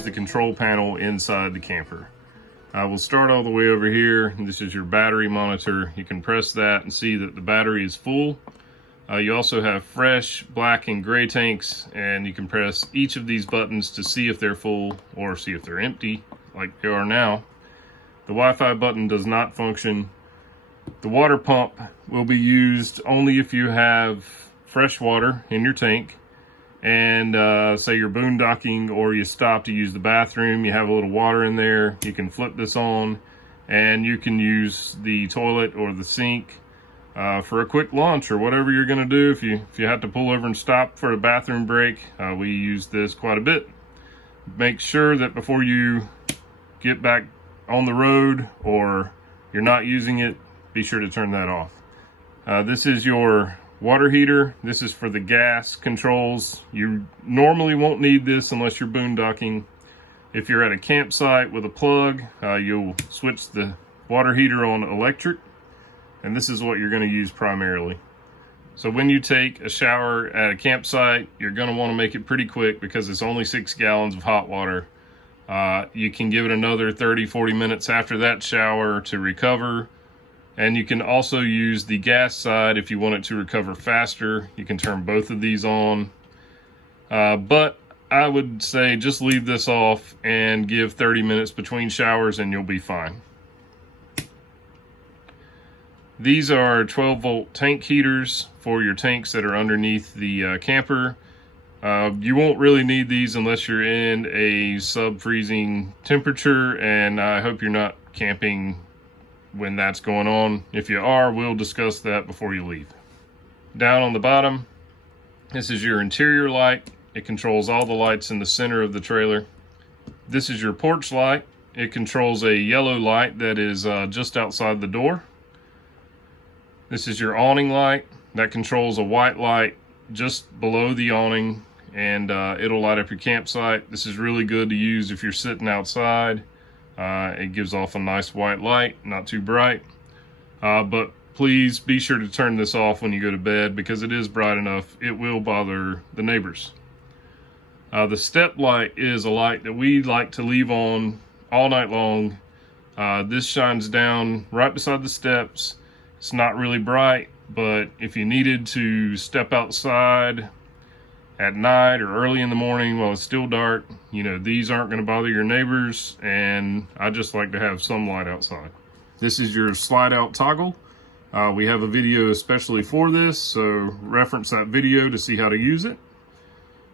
use the control panel inside the camper. We'll start all the way over here. This is your battery monitor. You can press that and see that the battery is full. You also have fresh, black, and gray tanks, and you can press each of these buttons to see if they're full or see if they're empty, like they are now. The Wi-Fi button does not function. The water pump will be used only if you have fresh water in your tank, and say you're boondocking or you stop to use the bathroom, you have a little water in there, you can flip this on, and you can use the toilet or the sink for a quick lunch or whatever you're going to do. If you have to pull over and stop for a bathroom break, we use this quite a bit. Make sure that before you get back on the road or you're not using it, be sure to turn that off. This is your water heater. This is for the gas controls. You normally won't need this unless you're boondocking. If you're at a campsite with a plug, you'll switch the water heater on electric, and this is what you're going to use primarily. So when you take a shower at a campsite, you're going to want to make it pretty quick because it's only 6 gallons of hot water. You can give it another 30-40 minutes after that shower to recover. And you can also use the gas side if you want it to recover faster. You can turn both of these on. But I would say just leave this off and give 30 minutes between showers and you'll be fine. These are 12-volt tank heaters for your tanks that are underneath the camper. You won't really need these unless you're in a sub-freezing temperature, and I hope you're not camping when that's going on. If you are, we'll discuss that before you leave. Down on the bottom, this is your interior light. It controls all the lights in the center of the trailer. This is your porch light. It controls a yellow light that is just outside the door. This is your awning light. That controls a white light just below the awning, and it'll light up your campsite. This is really good to use if you're sitting outside. It gives off a nice white light, not too bright. But please be sure to turn this off when you go to bed because it is bright enough. It will bother the neighbors. The step light is a light that we like to leave on all night long. This shines down right beside the steps. It's not really bright, but if you needed to step outside at night or early in the morning while it's still dark, you know, these aren't going to bother your neighbors, and I just like to have some light outside. This is your slide out toggle. We have a video especially for this, so reference that video to see how to use it.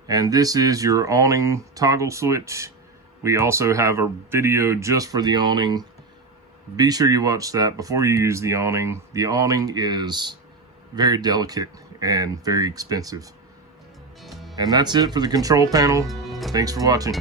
And this is your awning toggle switch. We also have a video just for the awning. Be sure you watch that before you use the awning. The awning is very delicate and very expensive. And that's it for the control panel. Thanks for watching.